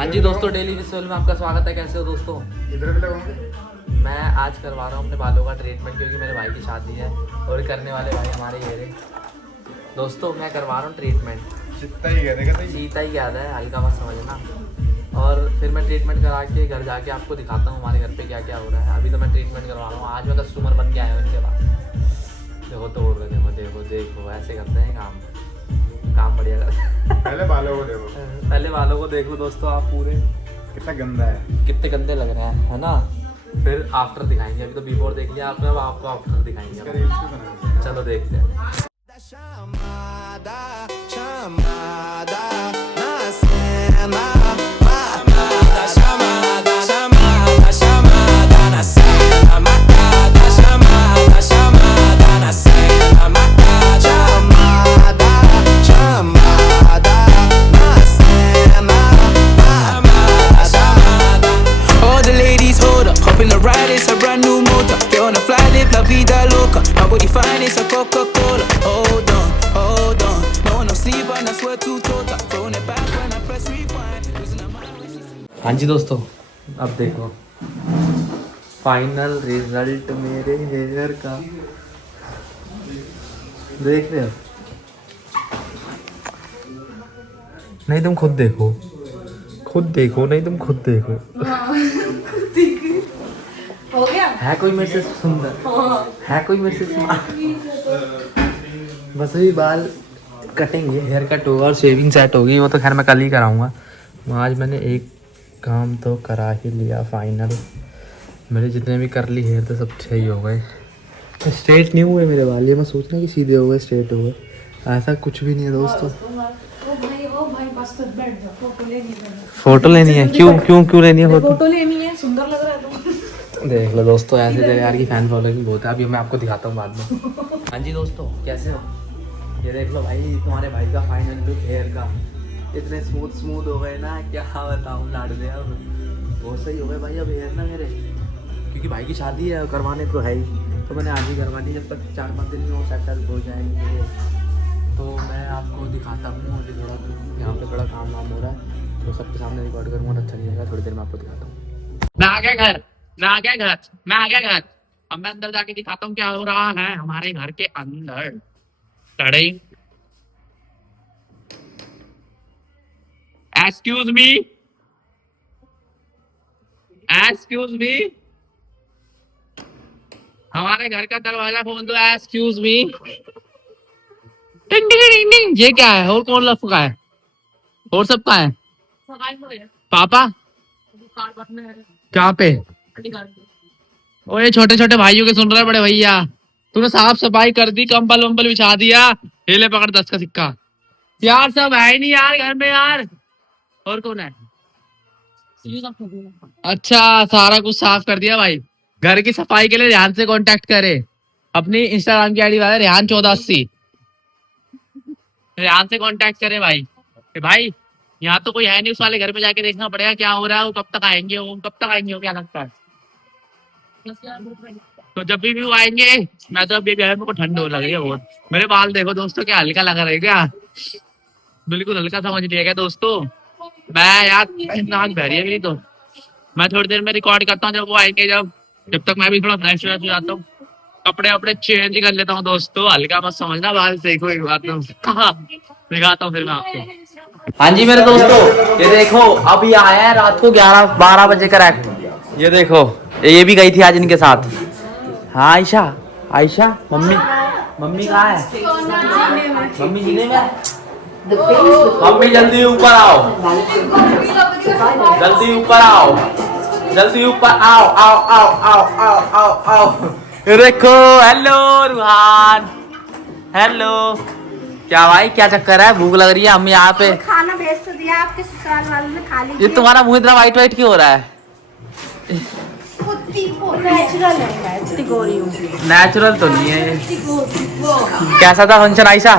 हाँ जी दोस्तों, daily visual में आपका स्वागत है। कैसे हो दोस्तों? इधर भी लगाऊंगे। मैं आज करवा रहा हूँ अपने बालों का ट्रीटमेंट, क्योंकि मेरे भाई की शादी है और करने वाले भाई हमारे ये रहे। दोस्तों मैं करवा रहा हूँ ट्रीटमेंट। चित्ता ही कहते कहते चीता ही याद है, हल्का मत समझना। और फिर मैं ट्रीटमेंट करा के घर जाके आपको दिखाता हूँ हमारे घर पे क्या क्या हो रहा है। अभी तो मैं ट्रीटमेंट करवा रहा हूँ, आज मैं कस्टमर बन के आया हूँ इनके पास। देखो तोड़ रहे, देखो देखो देखो, ऐसे करते हैं काम बढ़िया करते हैं। पहले बालों को देखो, पहले बालों को देखो दोस्तों, आप पूरे कितना गंदा है, कितने गंदे लग रहे हैं, है ना। फिर आफ्टर दिखाएंगे। अभी तो बिफोर देख लिया आपने, अब आपको आफ्टर दिखाएंगे। इसका रील्स भी बनाएंगे। चलो देखते हैं। हाँ जी दोस्तों, अब देखो फाइनल रिजल्ट मेरे हेयर का। देख रहे हो? नहीं तुम खुद देखो, नहीं तुम खुद देखो। हो गया? है कोई मेरे से सुंदर? है कोई मेरे से स्मार्ट? बस अभी बाल कटेंगे, हेयर कट होगा और शेविंग सेट होगी। वो तो खैर मैं कल ही कराऊंगा। आज मैंने एक काम तो करा ही लिया फाइनल। मेरे जितने भी करली हेयर थे सब सही हो गए। स्ट्रेट नहीं हुए मेरे बाल, ये मैं सोच रहा कि सीधे हो गए, स्ट्रेट हो गए। ऐसा कुछ भी नहीं है दोस्तों। फोटो लेनी है? क्यों लेनी है फोटो लेनी है, सुंदर लग रहा है तुम। देख लो दोस्तों, ऐसे तेरे यार की फैन फॉलोइंग बहुत है। अभी मैं आपको दिखाता हूँ बाद में। हाँ जी दोस्तों, कैसे हो? ये देख लो भाई, तुम्हारे भाई का फाइनल लुक हेयर का। इतने स्मूथ हो गए ना, क्या बताऊँ लाडले। अब बहुत सही हो गए भाई अब हेयर ना मेरे, क्योंकि भाई की शादी है, करवाने तो है ही। तो मैंने आज ही करवा दी, जब तक 4-5 दिन में वो सेटल हो जाएंगे तो मैं आपको दिखाता हूँ। मुझे थोड़ा यहाँ पे थोड़ा काम वाम हो रहा है, तो सबके सामने रिकॉर्ड करूँगा, अच्छा नहीं रहेगा। थोड़ी देर में आपको दिखाता हूँ। मैं आ गया घर। अब मैं अंदर जाके दिखाता हूँ क्या हो रहा है हमारे घर के अंदर। टड़े एक्सक्यूज मी, हमारे घर का दरवाजा खोल दो। Excuse me. टिंग टिंग टिंग टिंग। ये क्या है? और कौन लफ का है? और सब का है? पापा क्या पे? ओए छोटे छोटे भाइयों के सुन रहे बड़े भैया, तूने साफ सफाई कर दी, कंबल वंबल बिछा दिया, हेले पकड़ 10 का सिक्का। यार सब है ही नहीं यार घर में यार। और कौन है? अच्छा, सारा कुछ साफ कर दिया भाई। घर की सफाई के लिए रेहान से कांटेक्ट करे। अपनी इंस्टाग्राम की आईडी वाला रेहान 1480, रेहान से कांटेक्ट करे भाई। भाई यहाँ तो कोई है नहीं, उस वाले घर पे जाके देखना पड़ेगा क्या हो रहा है। वो कब तक आएंगे, क्या लगता है? तो जब भी वो आएंगे, मैं तो अभी मेरे को ठंड हो लग रही है बहुत। मेरे बाल देखो दोस्तों, क्या हल्का लग रहा है क्या? बिल्कुल हल्का समझ लिया क्या दोस्तों? मैं यार नाक बह रही है मेरी, तो मैं थोड़ी देर में रिकॉर्ड करता हूँ। जब वो आएंगे, जब तक मैं भी थोड़ा फ्रेश हो जाता हूँ, कपड़े वपड़े चेंज कर लेता हूँ दोस्तों। हल्का मत समझना, बाल देखो एक बात दिखाता हूँ फिर मैं आपको। हाँ जी मेरे दोस्तों, ये देखो अभी आया है रात को 11-12 बजे करेक्ट। ये देखो ये भी गई थी आज इनके साथ। हाँ आयशा मम्मी कहाँ है? मम्मी जीने में। मम्मी जल्दी ऊपर आओ, जल्दी ऊपर आओ। देखो, हेलो रूहान, हेलो। क्या भाई, क्या चक्कर है? भूख लग रही है? हम यहाँ पे खाना भेज तो दिया, आपके ससुराल वालों ने खा लीजिए। ये तुम्हारा मुंह इतना वाइट क्यों हो रहा है? नेचुरल तो नहीं है। कैसा था फंक्शन आयशा?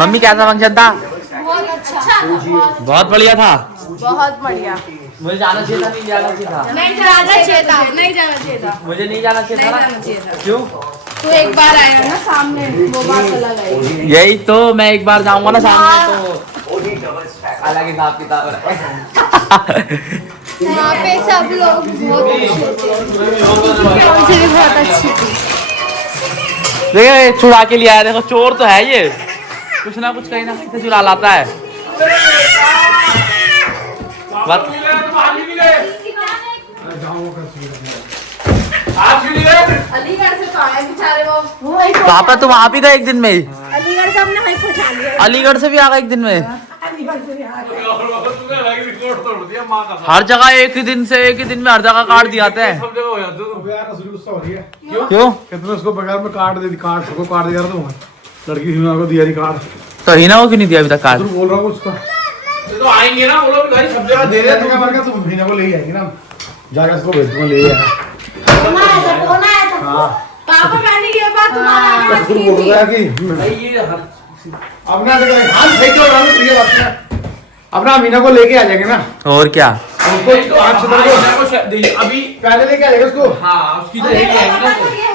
मम्मी कैसा फंक्शन था? बहुत अच्छा, बहुत बढ़िया था। बहुत बढ़िया। मुझे जाना चाहिए था, नहीं जाना चाहिए था? नहीं जाना चाहिए था। मुझे नहीं जाना चाहिए था। क्यों? तो एक बार आया ना सामने, वो बात अलग है। यही तो, मैं एक बार जाऊंगा ना सामने तो अलग हिसाब किताब है। यहाँ पे सब लोग बहुत अच्छे थे, भी बहुत अच्छी थी। देखो चुरा के लिए आया, देखो चोर तो है ये, कुछ ना कुछ कहीं ना कहीं से चुरा लाता है। बस अलीगढ़ से तो आए बेचारे वो। पापा तुम आप ही गए एक दिन में ही? अलीगढ़ से हमने वहीं पहुंचा लिया। अलीगढ़ से भी आ गए एक दिन में? हर जगह एक ही दिन में हर जगह काट दिया जाता है। क्यों? कितने उसको बगैर में काट सबको काट दिया तुम। लड़की हिना को दिया नहीं काट। तो हिना को क्यों नहीं दिया अभी तक काट? बोल रहा हूँ उसको तो आएंगे ना, वो लोग भाई सब जगह दे रहे हैं। तुम हिना को ले आएगी ना, जाकर उसको भेज दूंगा, ले आएगा। पापा मैंने ये बात तुम्हारा बोल रहा है कि अपना अपना मीना को लेके आ जाएंगे ना। और क्या उसको अभी पहले लेके आ जाएगा उसको। हाँ,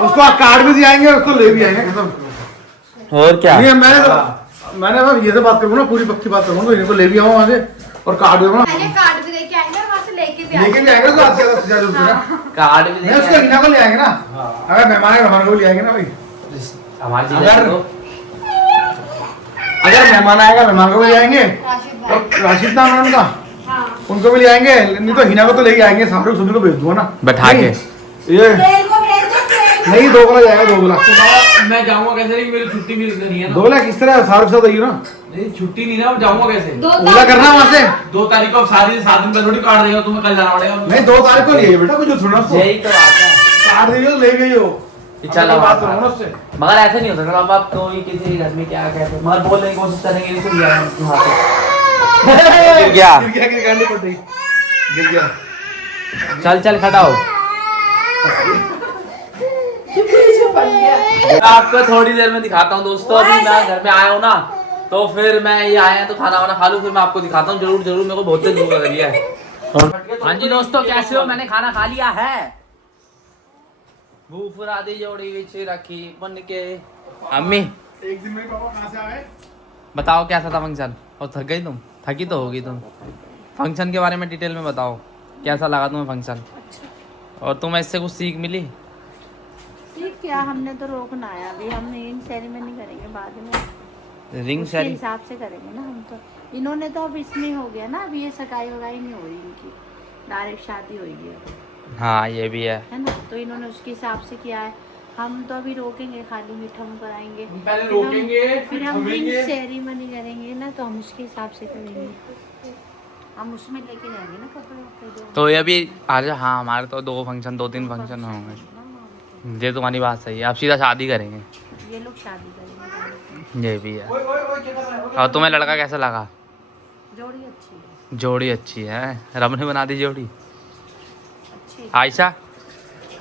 उसको कार्ड भी दिलाएंगे, उसको ले भी आएंगे। खत्म। और क्या? मैंने ये से बात करूँ ना, पूरी पक्की बात करूँ, इनको ले भी आऊँ वहाँ से और कार्ड दूंगा। कार्ड भी लेके आएंगे, वहाँ से लेके भी आएंगे कार्ड भी नहीं, उसको हिना को ले आएंगे ना। अगर मेहमान को ले आएंगे ना भाई, अगर मेहमान आएगा मेहमान को भी ले आएंगे, राशिद नाम है उनका, उनको भी ले आएंगे। नहीं तो हिना को तो लेके आएंगे, सामने सुनने को भेज दूंगा ना बैठा के। ये नहीं 2 गोला जाएगा, 2 गोला। मैं जाऊंगा कैसे? मेरी छुट्टी मिल रही है ना। 2 लाख किस तरह सारे के साथ आइए ना। नहीं छुट्टी नहीं ना, जाऊंगा कैसे? ओला करना वहाँ से 2 तारीख को शादी, 7 दिन पहले थोड़ी काट रही हो, तुम्हें कल जाना पड़ेगा। नहीं 2 तारीख को लिए बेटा, कुछ थोड़ा यही तो बात है, काट रही हो ले गई हो। चलो बात करो ना उससे। मगर ऐसे नहीं हो सकता अब आप कोई किसी घर में क्या कहते, मगर बोलने की कोशिश करेंगे इसको लिया है वहाँ से। गिर गया। गिर गया। चल चल खड़ा हो। आपको थोड़ी देर में दिखाता हूँ दोस्तों, अभी मैं घर में आया हूँ ना, तो फिर मैं ये आया तो खाना वाना खा लूँ, फिर मैं आपको दिखाता हूँ जरूर जरूर। मेरे को बहुत भूख लग रही है। हाँ जी दोस्तों, कैसे हो? मैंने खाना खा लिया है। भूफुरादी जोड़ी बिच रखी बन के। अम्मी एक दिन में पापा कहाँ से आ गए? बताओ कैसा था फंक्शन? और थक गई तुम? थकी तो होगी तुम। फंक्शन के बारे में डिटेल में बताओ, कैसा लगा तुम्हें फंक्शन? और तुम्हें इससे कुछ सीख मिली? ठीक क्या, हमने तो रोकना है अभी, हम रिंग सेरेमनी करेंगे बाद में। रिंग उसके सेरेमनी हिसाब से करेंगे ना हम तो। इन्होंने तो अब इसमें हो गया ना, अभी ये सगाई वगाई नहीं हो रही इनकी, डायरेक्ट शादी होगी अब, हाँ ये भी है ना। तो इन्होंने उसके हिसाब से किया है। हम तो अभी रोकेंगे, खाली मीठा मुँह कराएंगे, पहले रोकेंगे, फिर हम रिंग सेरेमनी करेंगे ना, तो हम उसके हिसाब से करेंगे। हम उसमें लेके जाएंगे ना कपड़े वपड़े। तो ये भी आज, हाँ हमारे तो 2-3 फंक्शन होंगे। ये तुम्हारी बात सही है, अब सीधा शादी करेंगे। ये लोग शादी करेंगे। ये भी है। और तुम्हें लड़का कैसा लगा? जोड़ी अच्छी है। जोड़ी अच्छी है, रब ने बना दी जोड़ी। अच्छी आयशा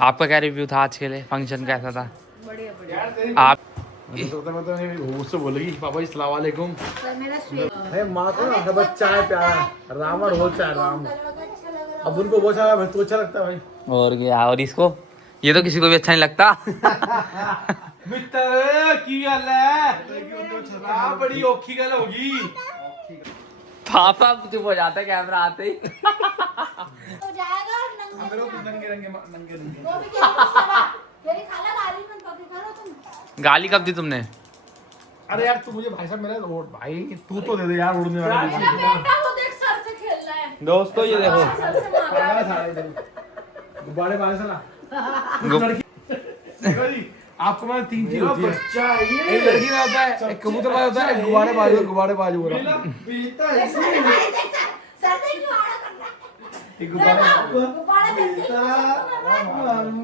आपका क्या रिव्यू था आज के लिए? फंक्शन कैसा था? बढ़िया बढ़िया। आप उससे बोलेगी पापा अस्सलाम वालेकुम। पर मेरा स्वीट अरे माँ को ना बच्चा है प्यारा, राम और हो चाहे राम। अब उनको वो अच्छा तो अच्छा लगता है भाई। और क्या? और इसको ये तो किसी को भी अच्छा नहीं लगता। मित्र की गल है, बड़ी औखी गल होगी। पापा चुप हो जाता है कैमरा आते ही। हो जाएगा और नंगे रंगे वो भी तेरी खाला गाली मत करो तुम। गाली कब दी तुमने? अरे यार तू मुझे भाई साहब मेरा भाई तू तो दे दे यार उड़ने वाला। मेरा बेटा वो देख सर से खेल रहा है। दोस्तों ये देखो, सर से मार रहा है। गुब्बारे बारे साला देखो जी, आपको मैं 3 चीज होती है, एक लड़की में होता है, एक कबूतरबाज होता है, एक गुब्बारेबाज हो रहा है। सर से क्यों आड़ा कर रहा है? एक गुब्बारे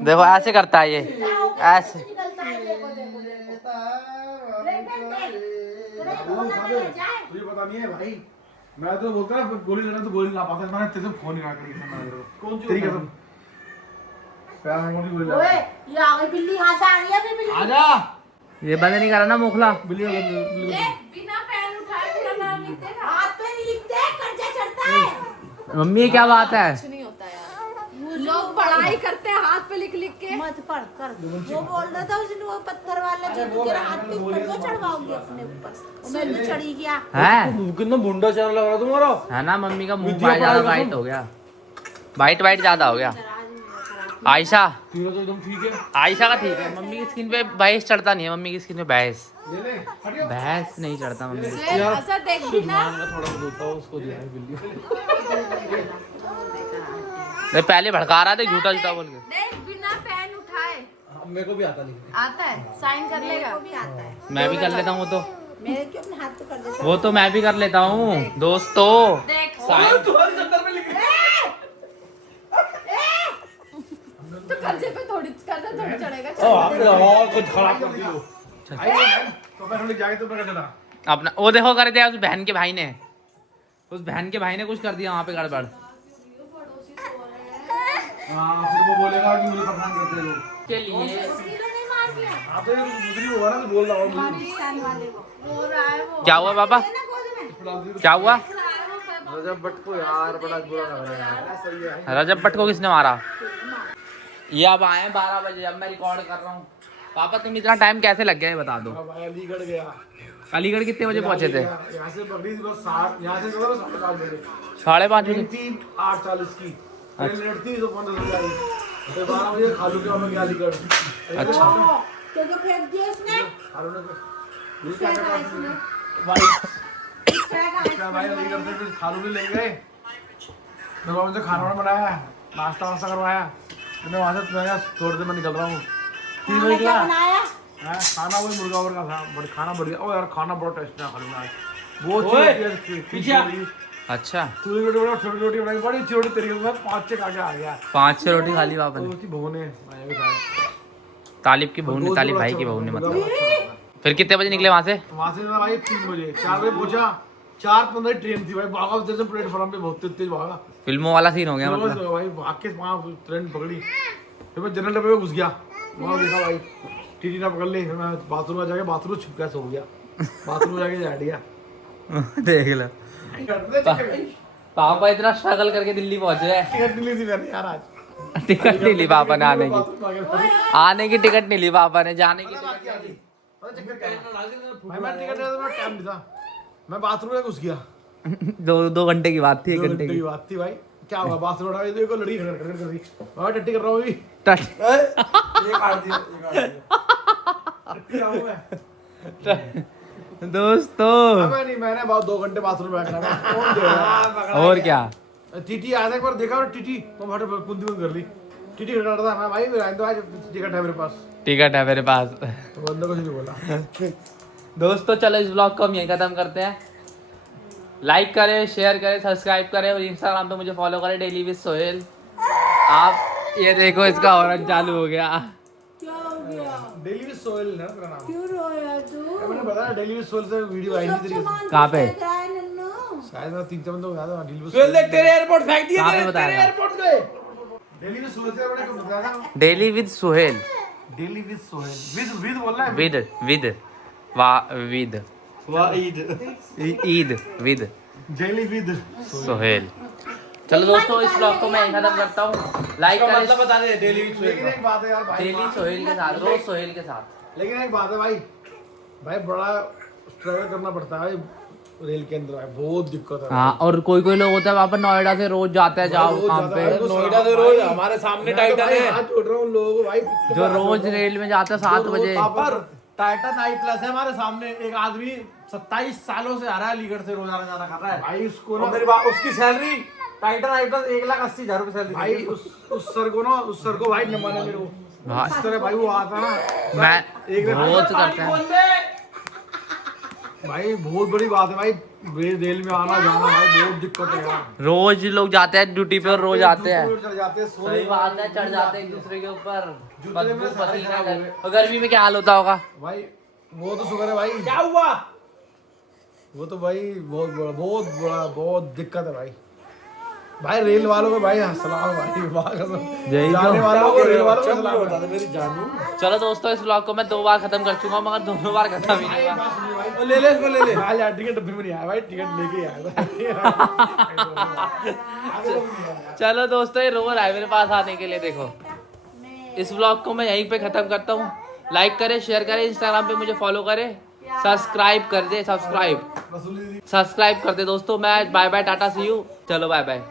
देखो ऐसे करता है ये, ऐसे। निकलता है, देखो देखो तुझे पता नहीं है भाई, मैं तो बोलता है गोली लेना तो गोली ला पाता, मैंने तेरे से फोन निकाल के कौन तेरी कसम प्यार में गोली ला। ओए ये आ गई बिल्ली, यहाँ से आ रही है अभी बिल्ली। आजा, ये बंद नहीं करा ना मोखला। बिल्ली बिना पैर उठाए पूरा नाम लिखते हैं, हाथ पे नहीं लिखते, कर्जा चढ़ता है। मम्मी क्या बात है? कुछ नहीं होता यार, लोग बड़ा पढ़ाई करते हैं हाथ पे लिख लिख के। मत पढ़ कर। वो बोल रहा था उसने वो पत्थर वाला जो तेरा हाथ के ऊपर वो चढ़वाओगे अपने ऊपर। मैं भी चढ़ी गया। है कितना मुंडा चढ़ लग रहा तुम्हारा। है ना, मम्मी का मुंह ज्यादा वाइट हो गया, वाइट ज्यादा हो गया। आयशा तेरा तो एकदम ठीक है। आयशा का ठीक है, मम्मी की स्किन पे भैंस चढ़ता नहीं है, मम्मी की स्किन पे भैंस ये ले हटियो। भैंस नहीं चढ़ता मम्मी की। ऐसा देख भी ना। थोड़ा सा देता हूँ उसको दिया है बिल्ली। नहीं, पहले भड़का रहा था झूठा झूठा बोल के। देख बिना पेन उठाए मेरे को भी आता नहीं। आता है, साइन कर लेगा। भी आता है। मैं भी कर लेता हूँ वो तो, मेरे क्यों अपने हाथ तो कर देता। वो तो मैं भी कर लेता हूँ दोस्तों। देख तुम्हारे चक्कर में लिख तो कर्जे पे थोड़ी कर्जा थोड़ी चढ़ेगा। कुछ खराब कर दियो। तो मैं थोड़ी जाके तुमने कर देना। अपना वो देखो कर दिया उस बहन के भाई ने, उस बहन के भाई ने कुछ कर दिया वहाँ पे गड़बड़। हाँ फिर वो बोलेगा कि मुझे परेशान करते हैं लोग। के लिए आप तो ये दूसरी होगा ना तो बोल रहा हूँ मुझे। पाकिस्तान वाले को। रो रहा है वो। क्या हुआ पापा, क्या हुआ? रजब भट्ट को यार बड़ा बुरा लग रहा है यार। सही है। रजब भट्ट को किसने मारा? ये अब आए 12 बजे, अब मैं रिकॉर्ड कर रहा हूँ। पापा तुम इतना टाइम कैसे लग गया ये बता दो। अब अलीगढ़ गया। अलीगढ़ कितने बजे पहुंचे थे? यहाँ से पकड़ी थी बस 7, यहाँ से निकला 5:30 बजे। 5:30 बजे। 8:40 की ट्रेन लेट थी तो 15 बजे आई। फिर 12 बजे खालू के वहाँ गया अलीगढ़। अच्छा क्योंकि फेंक दिया इसने। खालू ने ये क्या फेंका करना इसने। भाई फेंका क्या भाई अलीगढ़ से फिर खालू भी ले गए। मैं वहाँ से खाना वाना बनाया, नाश्ता वास्ता करवाया। मैंने वहाँ से मैं थोड़ी देर में निकल रहा हूँ। 3 बजे क्या निकला। बनाया? हाँ, खाना वही मुर्गा वर्गा था, बट खाना बढ़िया। ओ यार खाना बहुत टेस्टी है खाना आज। बहुत अच्छी अच्छा, छोटी रोटी बनाई, छोटी रोटी बनाई, बड़ी छोटी तरीके से 5-6 खा के आ गया। 5-6 रोटी खा ली पापा ने। उसकी बहू ने मैं भी खाया। तालिब की बहू ने, तालिब भाई की बहू ने मतलब। फिर कितने बजे निकले वहाँ से? वहाँ से ना भाई 3 बजे, 4 बजे पहुंचा। 4:15 ट्रेन थी भाई, भागा जैसे प्लेटफॉर्म पे बहुत तेज भागा। फिल्मों वाला सीन हो गया फिर मतलब। वो भाई भाग के वहाँ ट्रेन पकड़ी। फिर मैं जनरल डब्बे में घुस गया। वहाँ देखा भाई टीटी ना पकड़ ली। फिर मैं बाथरूम में जाके बाथरूम छुप गया, सो गया। बाथरूम में जाके झाड़ दिया। देख लो पापा इतना स्ट्रगल करके दिल्ली पहुंचे हैं। टिकट नहीं ली थी मैंने यार आज। टिकट नहीं ली पापा ने आने की, की। आने की टिकट नहीं ली पापा ने, जाने की टिकट। भाई मैं टिकट लेता था, टाइम नहीं था। मैं बाथरूम में घुस गया। 2 घंटे की बात थी, 1 2 घंटे घंटे की। की बात थी भाई। क्या हुआ बाथरूम उठा के देखो लड़की खड़ खड़ कर रही। मैं टट्टी कर रहा हूँ अभी। ये काट दिया, ये काट दिया। क्या हुआ? दोस्तों अबे नहीं, मैंने बहुत 2 घंटे बाथरूम में बैठा था। कौन देगा? और क्या, टीटी आया था एक बार, देखा और टीटी तो फट कुंदी बंद कर ली। टीटी खड़ा था। मैं भाई आए तो आज टिकट है मेरे पास। टिकट है मेरे पास। तो बंदे कुछ नहीं बोला। दोस्तों चलो इस ब्लॉग को हम यहीं खत्म करते हैं। लाइक करें, शेयर करें, सब्सक्राइब करें और इंस्टाग्राम पे मुझे फॉलो करें, डेली विद सोहेल। आप ये देखो इसका हॉर्न चालू हो गया। क्या हो गया? डेली विद सोहेल है ना तेरा नाम? क्यों रोया तू? मैंने बताया डेली विद सोहेल से वीडियो आई नहीं तेरी। कहाँ पे? शायद मैं 3-4 बंदों को याद है डेली विद सोहेल देख तेरे एयरपोर्ट फेंक दिए, कहाँ पे तेरे बताया? एयरपोर्ट गए। डेली विद सोहेल से मैंने कब बताया था? Daily with Sohail, daily with Sohail with बोलना है। With with Eid with daily with Sohail. चलो दोस्तों इस ब्लॉग को मैं यहीं खत्म करता हूँ। लाइक मतलब करें बता दे डेली विद सोहेल लेकिन एक बात है यार भाई, डेली सोहेल के साथ, रोज सोहेल के साथ। लेकिन एक बात है भाई, भाई बड़ा स्ट्रगल करना पड़ता है रेल के अंदर भाई, बहुत दिक्कत है। हाँ, और कोई कोई लोग होता है वहाँ पर नोएडा से रोज जाता है, जाओ रोज काम जाता पे। है, नोएडा से रोज हमारे सामने टाइटन है। हाथ जोड़ रहा हूँ लोगों को भाई, जो रोज रेल में जाते हैं 7 बजे। पर टाइटन आई प्लस है हमारे सामने। एक आदमी 27 सालों से आ रहा है अलीगढ़ से, रोजाना जाना कर रहा है भाई उसको और ना मेरी बात, उसकी सैलरी टाइटन आई प्लस 1,80,000 रुपए सैलरी भाई उस सर को ना, उस सर को भाई नमाना मेरे को। भाई इस तरह भाई वो आता ना मैं एक रोज करता है। भाई बहुत बड़ी बात है भाई, रेल में आना जाना भाई बहुत दिक्कत है यार। रोज लोग जाते हैं ड्यूटी पे और रोज आते हैं। चढ़ जाते हैं, सोने सही बात है, चढ़ जाते हैं एक दूसरे के ऊपर। जूते में बदबू सारे पसीना खराब हो गए। और गर्मी में क्या हाल होता होगा। भाई वो तो शुक्र है भाई, क्या हुआ? वो तो भाई बहुत बड़ा बहुत दिक्कत है भाई। भाई रेल वालों को भाई सलाम भाई, वाह कसम। यही तो। जाने वालों को रेल वालों को सलाम बता दे मेरी जानू। चलो दोस्तों, इस ब्लॉग को मैं 2 बार खत्म कर चुका हूँ, मगर दोनों बार खत्म ही नहीं हुआ। ओ ले ले इसको ले ले। हां यार टिकट डब्बे में नहीं आया भाई, टिकट लेके आया था। चलो दोस्तों, ये रो रहा है मेरे पास आने के लिए। देखो, इस ब्लॉग को मैं यहीं पे खत्म करता हूँ। लाइक करें, शेयर करें, इंस्टाग्राम पे मुझे फॉलो करें, सब्सक्राइब कर दे, सब्सक्राइब कर दे दोस्तों। मैं bye bye, tata see you. चलो बाय बाय।